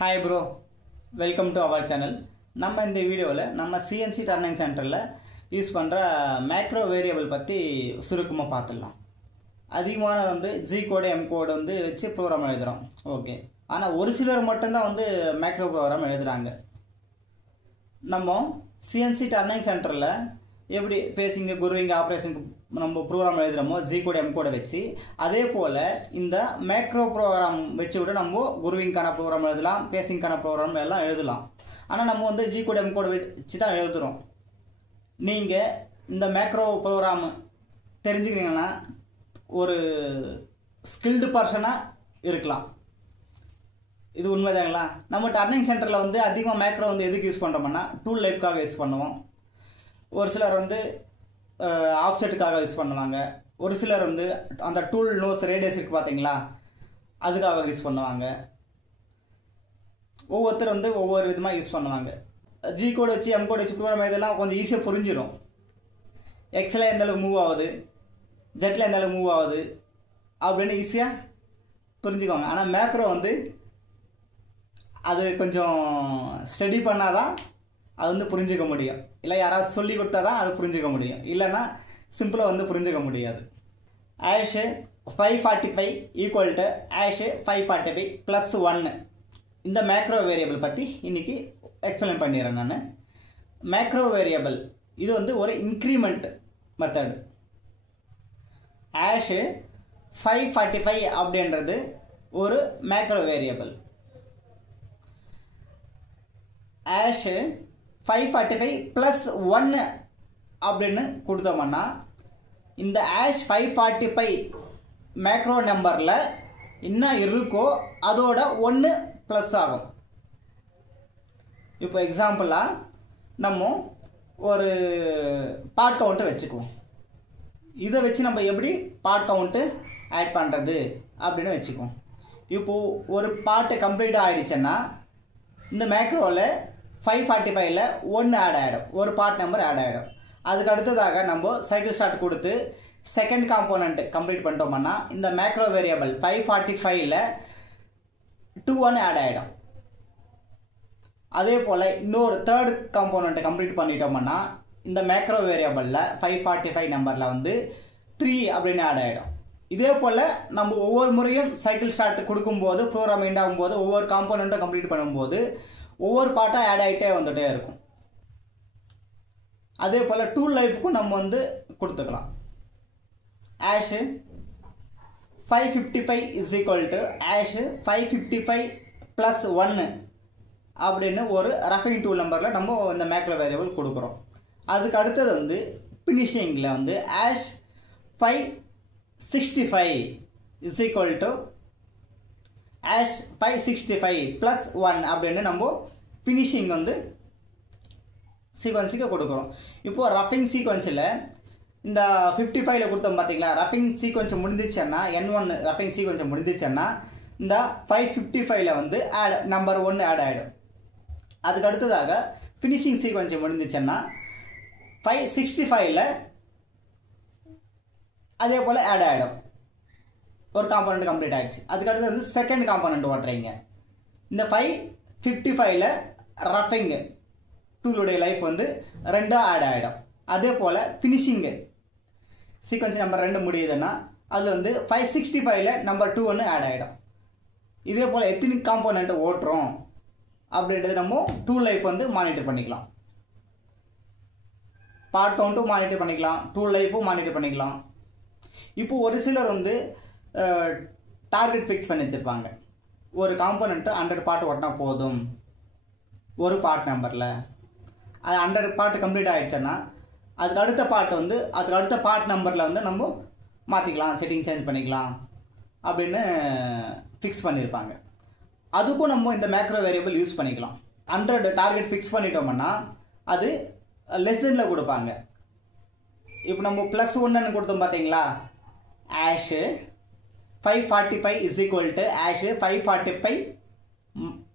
Hi bro, welcome to our channel. நம்ம இந்த வீடியோல நம்ம CNC Turning Centerல யூஸ் பண்ற மேக்ரோ வேரியபிள் பத்தி சுருக்கமா பார்த்துடலாம். அதிகமான G கோட் M கோட் வச்சு ப்ரோகிராம் எழுதுறோம். ஓகே. ஆனா ஒரு சிலர் மட்டும் தான் மேக்ரோ ப்ரோகிராம் எழுதுறாங்க. நம்ம CNC Turning Centerல எப்படி பேசிங் குருவிங் ஆபரேஷன் நம்ம ப்ரோகிராம் எழுதுறோமோ G கோட் M கோட் வச்சு அதே போல இந்த மேக்ரோ ப்ரோகிராம் வச்சு கூட நம்ம குருவிங்கான ப்ரோகிராம் எழுதலாம், பேசிங்கான ப்ரோகிராம் எல்லாம் எழுதலாம். ஆனா நம்ம G கோட் M கோட் வச்சு தான் எழுதுறோம். நீங்க இந்த மேக்ரோ ப்ரோகிராம் தெரிஞ்சுக்கிறீங்கன்னா ஒரு ஸ்கில்டு பர்சனா இருக்கலாம். இது உண்மைதாங்களா? நம்ம டர்னிங் சென்டர்ல அதிகமாக மேக்ரோ எதுக்கு யூஸ் பண்றோம்னா டூல் லைஃப்காக யூஸ் பண்ணுவோம். ஒரு சிலர் ஆப்செட்டுக்காக யூஸ் பண்ணுவாங்க. ஒரு சிலர் அந்த டூல் நோஸ் ரேடியஸ் இருக்கு பார்த்தீங்களா, அதுக்காக யூஸ் பண்ணுவாங்க. ஒவ்வொருத்தர் ஒவ்வொரு விதமாக யூஸ் பண்ணுவாங்க. G கோட் வச்சு M கோட் வச்சு ப்ரோகிராம் இதெல்லாம் கொஞ்சம் ஈஸியாக புரிஞ்சிடும். எக்ஸில் எந்த அளவுக்கு மூவ் ஆகுது, ஜெட்டில் எந்த அளவுக்கு மூவ் ஆகுது அப்படின்னு ஈஸியாக புரிஞ்சுக்குவாங்க. ஆனால் மேக்ரோ அது கொஞ்சம் ஸ்டடி பண்ணாதான் அது புரிஞ்சுக்க முடியும். இல்லை யாராவது சொல்லி கொடுத்தா தான் அது புரிஞ்சுக்க முடியும். இல்லைன்னா சிம்பிளாக புரிஞ்சுக்க முடியாது. Ash 545 equal to ash 545 plus 1 இந்த மேக்ரோ வேரியபிள் பற்றி இன்னைக்கு எக்ஸ்பிளைன் பண்ணிடுறேன் நான். மேக்ரோ வேரியபிள் இது ஒரு இன்க்ரிமெண்ட் மெத்தடு. ஆஷ் 545 அப்படின்றது ஒரு மேக்ரோ வேரியபிள். ஆஷ் 545 ப்ளஸ் 1 அப்படின்னு கொடுத்தோம்னா இந்த ஆஷ் 545 மேக்ரோ நம்பரில் என்ன இருக்கோ அதோட 1 ப்ளஸ் ஆகும். இப்போ எக்ஸாம்பிளாக நம்ம ஒரு பார்ட் கவுண்ட்டை வச்சுக்குவோம். இதை வச்சு நம்ம எப்படி பார்ட் கவுண்ட்டு ஆட் பண்ணுறது அப்படின்னு வச்சுக்குவோம். இப்போது ஒரு பார்ட்டு கம்ப்ளீட் ஆகிடுச்சுன்னா இந்த மேக்ரோவில் 545ல் 1 ஆட் ஆகிடும், ஒரு பார்ட் நம்பர் ஆட் ஆகிடும். அதுக்கு அடுத்ததாக நம்ம சைக்கிள் ஸ்டார்ட் கொடுத்து செகண்ட் காம்போனன்ட் கம்ப்ளீட் பண்ணிட்டோம்னா இந்த மேக்ரோ வேரியபிள் 545ல் 21 ஆட் ஆகிடும். அதே போல் இன்னொரு தேர்ட் காம்போனன்ட் கம்ப்ளீட் பண்ணிட்டோம்னா இந்த மேக்ரோ வேரியபிளில் 545 நம்பரில் 3 அப்படின்னு ஆட் ஆகிடும். இதே போல் நம்ம ஒவ்வொரு முறையும் சைக்கிள் ஸ்டார்ட் கொடுக்கும்போது ப்ரோக்ராம் எண்ட் ஆகும்போது ஒவ்வொரு காம்போனண்ட்டும் கம்ப்ளீட் பண்ணும்போது ஒவ்வொரு பார்ட்டாக ஆட் ஆகிட்டே வந்துகிட்டே இருக்கும். அதே போல் டூல் லைஃபுக்கும் நம்ம கொடுத்துக்கலாம். Ash 555 is equal to ash 555 plus 1 அப்படின்னு ஒரு ரஃபிங் டூல் நம்பரில் நம்ம இந்த மேக்ரோ வேரியபிள் கொடுக்குறோம். அதுக்கு அடுத்தது ஃபினிஷிங்கில் hash 565 is equal to hash 565 plus 1 அப்படின்னு நம்ம ஃபினிஷிங் சீக்வன்ஸுக்கு கொடுக்குறோம். இப்போது ரஃபிங் சீக்வன்ஸில் இந்த 55ல் கொடுத்தோம் பார்த்தீங்களா, ரஃபிங் சீக்வன்ஸ் முடிஞ்சிச்சுன்னா N1 ரஃபிங் சீக்வன்ஸ் முடிஞ்சிச்சுன்னா இந்த 555ல் ஆட் நம்பர் 1 ஆட் ஆகிடும். அதுக்கு அடுத்ததாக ஃபினிஷிங் சீக்வன்ஸ் முடிஞ்சிச்சுன்னா 565ல் அதே போல் ஆட் ஆகிடும். ஒரு காம்போனன்ட் கம்ப்ளீட் ஆகிடுச்சு. அதுக்கு அடுத்து செகண்ட் காம்போனன்ட் ஓட்டுறீங்க. இந்த 555ல் ரஃபிங் டூலுடைய லைஃப் 2 ஆட் ஆகிடும். அதே போல் ஃபினிஷிங்கு சீக்வன்ஸ் நம்பர் 2 முடியுதுன்னா அதில் 565ல் நம்பர் 2 ஆட் ஆகிடும். இதே போல் எத்தனை காம்போனன்ட் ஓட்டுறோம் அப்படின்றது நம்ம டூல் லைஃப் மானிட்டர் பண்ணிக்கலாம். பார்ட் கவுண்ட்டும் மானிட்டர் பண்ணிக்கலாம், டூல் லைஃப்பும் மானிட்டர் பண்ணிக்கலாம். இப்போ ஒரு சிலர் டார்கெட் ஃபிக்ஸ் பண்ணி வச்சுருப்பாங்க. ஒரு காம்போனண்ட்டு 100 பார்ட் ஓட்டினா போதும் ஒரு பார்ட் நம்பரில். அது 100 பார்ட் கம்ப்ளீட் ஆகிடுச்சுன்னா அதுக்கு அடுத்த பார்ட் அதுக்கு அடுத்த பார்ட் நம்பரில் நம்ம மாற்றிக்கலாம், செட்டிங் சேஞ்ச் பண்ணிக்கலாம் அப்படின்னு ஃபிக்ஸ் பண்ணியிருப்பாங்க. அதுக்கும் நம்ம இந்த மேக்ரோ வேரியபிள் யூஸ் பண்ணிக்கலாம். 100 டார்கெட் ஃபிக்ஸ் பண்ணிட்டோம்னா அது லெஸ் தெனில் கொடுப்பாங்க. இப்போ நம்ம ப்ளஸ் 1 கொடுத்தோம் பார்த்தீங்களா, ash 545 is equal to ash 545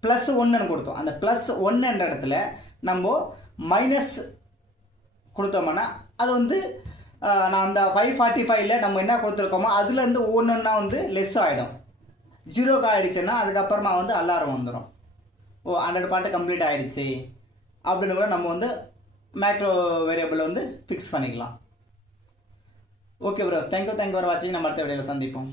plus 1 கொடுத்தோம். அந்த ப்ளஸ் 1 என்ற இடத்துல நம்ம மைனஸ் கொடுத்தோம்னா அது நான் அந்த 545ல் நம்ம என்ன கொடுத்துருக்கோமோ அதுலேருந்து ஒன்றுன்னா லெஸ் ஆகிடும். 0க்கு ஆகிடுச்சுன்னா அதுக்கப்புறமா அலாரம் வந்துடும். 100 பார்ட்டு கம்ப்ளீட் ஆகிடுச்சு அப்படின்னு கூட நம்ம வந்து மேக்ரோ வேரியபிள் வந்து ஃபிக்ஸ் பண்ணிக்கலாம். ஓகே ப்ரோ, தேங்க்யூ ஃபார் வாட்சிங். நம்ம அடுத்த வீடியோவில் சந்திப்போம்.